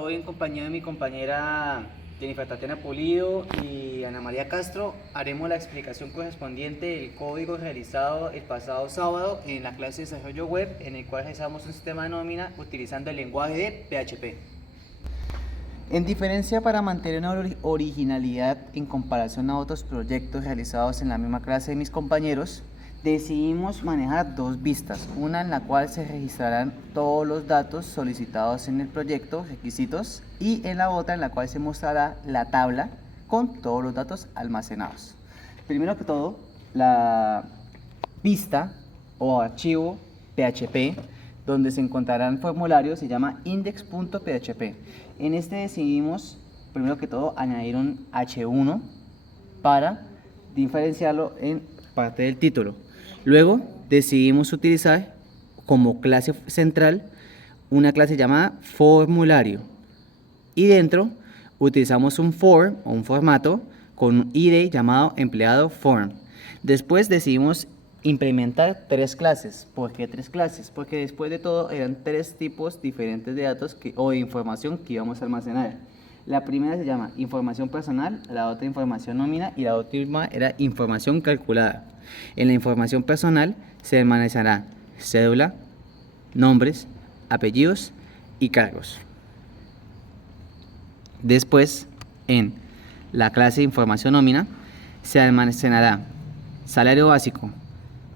Hoy en compañía de mi compañera Jennifer Tatiana Pulido y Ana María Castro haremos la explicación correspondiente del código realizado el pasado sábado en la clase de desarrollo web, en el cual realizamos un sistema de nómina utilizando el lenguaje de PHP. En diferencia, para mantener una originalidad en comparación a otros proyectos realizados en la misma clase de mis compañeros, decidimos manejar dos vistas, una en la cual se registrarán todos los datos solicitados en el proyecto, requisitos, y en la otra en la cual se mostrará la tabla con todos los datos almacenados. Primero que todo, la vista o archivo PHP donde se encontrarán formularios se llama index.php. En este decidimos, primero que todo, añadir un H1 para diferenciarlo en parte del título. Luego decidimos utilizar como clase central una clase llamada formulario y dentro utilizamos un form o un formato con un ID llamado empleado form. Después decidimos implementar tres clases. ¿Por qué tres clases? Porque después de todo eran tres tipos diferentes de datos o de información que íbamos a almacenar. La primera se llama información personal, la otra información nómina y la última era información calculada. En la información personal se almacenará cédula, nombres, apellidos y cargos. Después, en la clase de información nómina se almacenará salario básico,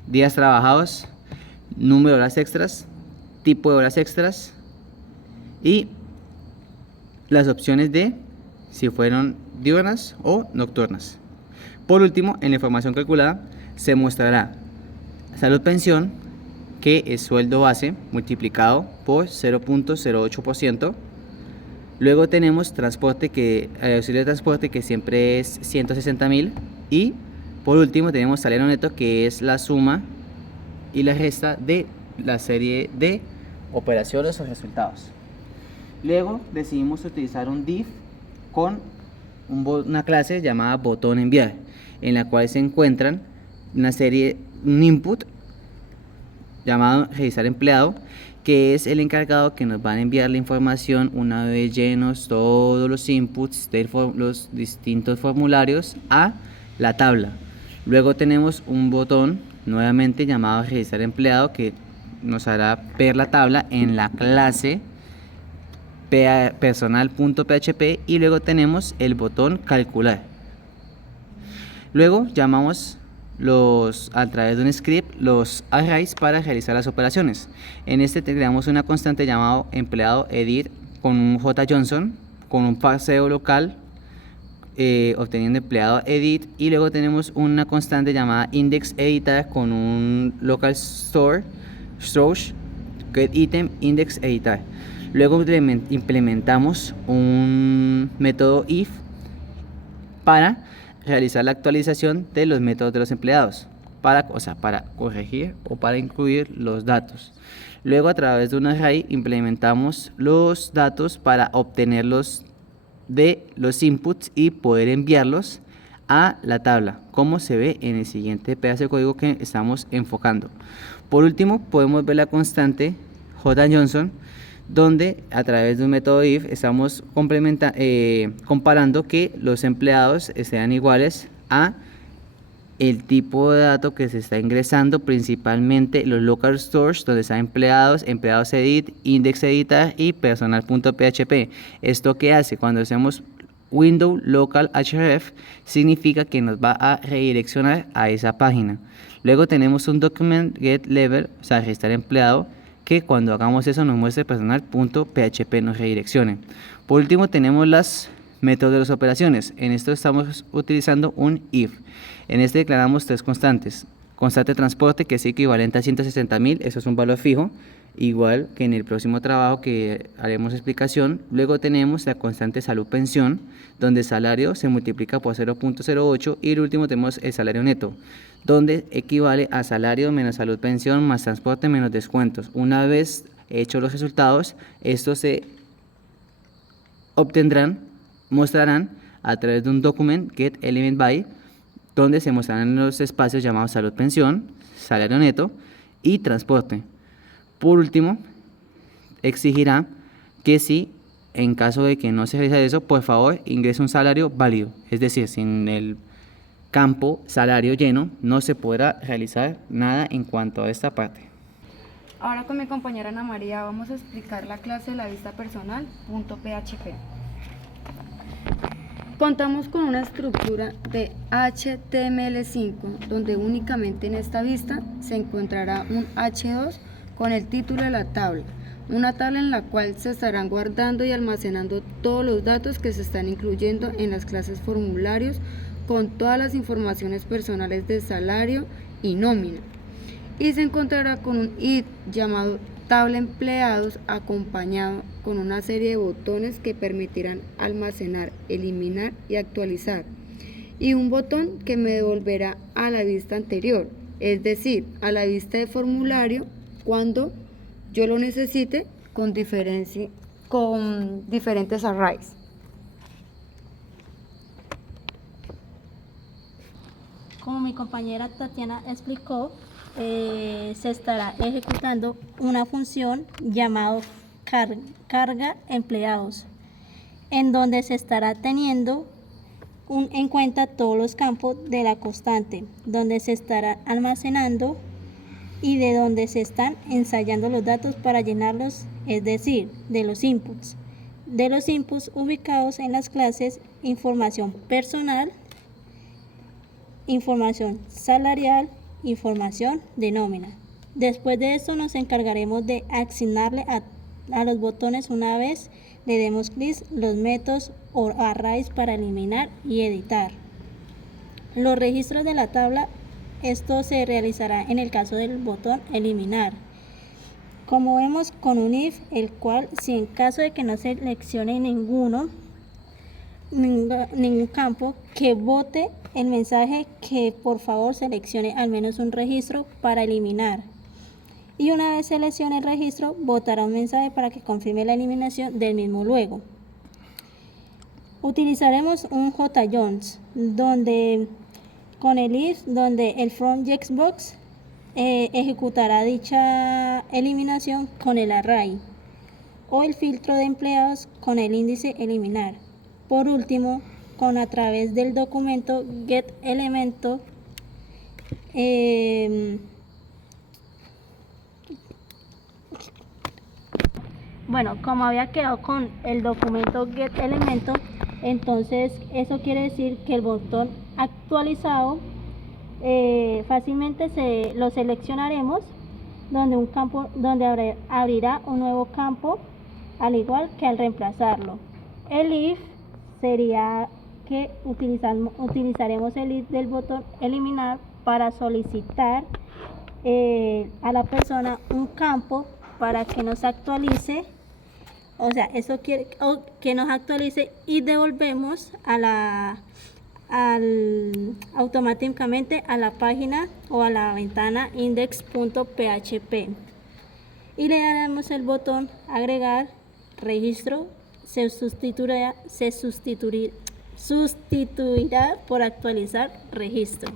días trabajados, número de horas extras, tipo de horas extras y las opciones de si fueron diurnas o nocturnas. Por último, en la información calculada se mostrará salud pensión, que es sueldo base multiplicado por 0.08%. Luego tenemos transporte, auxilio de transporte, que siempre es 160.000. Y por último tenemos salario neto, que es la suma y la resta de la serie de operaciones o resultados. Luego decidimos utilizar un div con una clase llamada botón enviar, en la cual se encuentran un input llamado revisar empleado, que es el encargado que nos van a enviar la información una vez llenos todos los inputs de los distintos formularios a la tabla. Luego tenemos un botón nuevamente llamado revisar empleado, que nos hará ver la tabla en la clase personal.php, y luego tenemos el botón calcular. Luego llamamos a través de un script los arrays para realizar las operaciones. En este creamos una constante llamado empleado edit con un JSON, con un parseo local obteniendo empleado edit, y luego tenemos una constante llamada index editor con un local store get item index editor. Luego implementamos un método if para realizar la actualización de los métodos de los empleados, para corregir o para incluir los datos. Luego, a través de un array implementamos los datos para obtenerlos de los inputs y poder enviarlos a la tabla, como se ve en el siguiente pedazo de código que estamos enfocando. Por último, podemos ver la constante JSON, donde a través de un método if estamos comparando que los empleados sean iguales a el tipo de dato que se está ingresando, principalmente los local stores, donde están empleados, empleados edit, index editor y personal.php. ¿Esto qué hace? Cuando hacemos window local href, significa que nos va a redireccionar a esa página. Luego tenemos un document get level, o sea, registrar empleado, que cuando hagamos eso nos muestre personal.php, nos redireccione. Por último tenemos los métodos de las operaciones. En esto estamos utilizando un if. En este declaramos tres constantes. Constante de transporte, que es equivalente a 160.000, eso es un valor fijo, igual que en el próximo trabajo que haremos explicación. Luego tenemos la constante salud pensión, donde salario se multiplica por 0.08, y el último tenemos el salario neto, donde equivale a salario menos salud pensión más transporte menos descuentos. Una vez hechos los resultados, estos se mostrarán a través de un document get element by, donde se mostrarán los espacios llamados salud pensión, salario neto y transporte. Por último, exigirá que si en caso de que no se realice eso, por favor ingrese un salario válido, es decir, sin el campo salario lleno no se podrá realizar nada en cuanto a esta parte. Ahora con mi compañera Ana María vamos a explicar la clase de la vista personal, .php. Contamos con una estructura de HTML5, donde únicamente en esta vista se encontrará un H2 con el título de la tabla, una tabla en la cual se estarán guardando y almacenando todos los datos que se están incluyendo en las clases formularios, con todas las informaciones personales de salario y nómina. Y se encontrará con un id llamado tabla empleados, acompañado con una serie de botones que permitirán almacenar, eliminar y actualizar, y un botón que me devolverá a la vista anterior, es decir, a la vista de formulario cuando yo lo necesite con diferentes arrays. Como mi compañera Tatiana explicó, se estará ejecutando una función llamada carga empleados, en donde se estará teniendo en cuenta todos los campos de la constante, donde se estará almacenando y de donde se están ensayando los datos para llenarlos, es decir, de los inputs ubicados en las clases información personal, información salarial, información de nómina. Después de esto nos encargaremos de asignarle a los botones, una vez le demos clic, los métodos o arrays para eliminar y editar. Los registros de la tabla, esto se realizará en el caso del botón eliminar. Como vemos, con un if, el cual si en caso de que no seleccione ningún campo, que bote el mensaje que por favor seleccione al menos un registro para eliminar, y una vez seleccione el registro botará un mensaje para que confirme la eliminación del mismo. Luego utilizaremos un JSON donde con el if, donde el from checkbox ejecutará dicha eliminación con el array, o el filtro de empleados con el índice eliminar. Por último, a través del documento getElemento, como había quedado con el documento getElemento, entonces eso quiere decir que el botón actualizado fácilmente lo seleccionaremos, donde abrirá un nuevo campo, al igual que al reemplazarlo. El if sería que utilizaremos el if del botón eliminar para solicitar a la persona un campo para que nos actualice, que nos actualice, y devolvemos automáticamente a la página o a la ventana index.php, y le daremos el botón agregar registro. Se sustituirá por actualizar registro.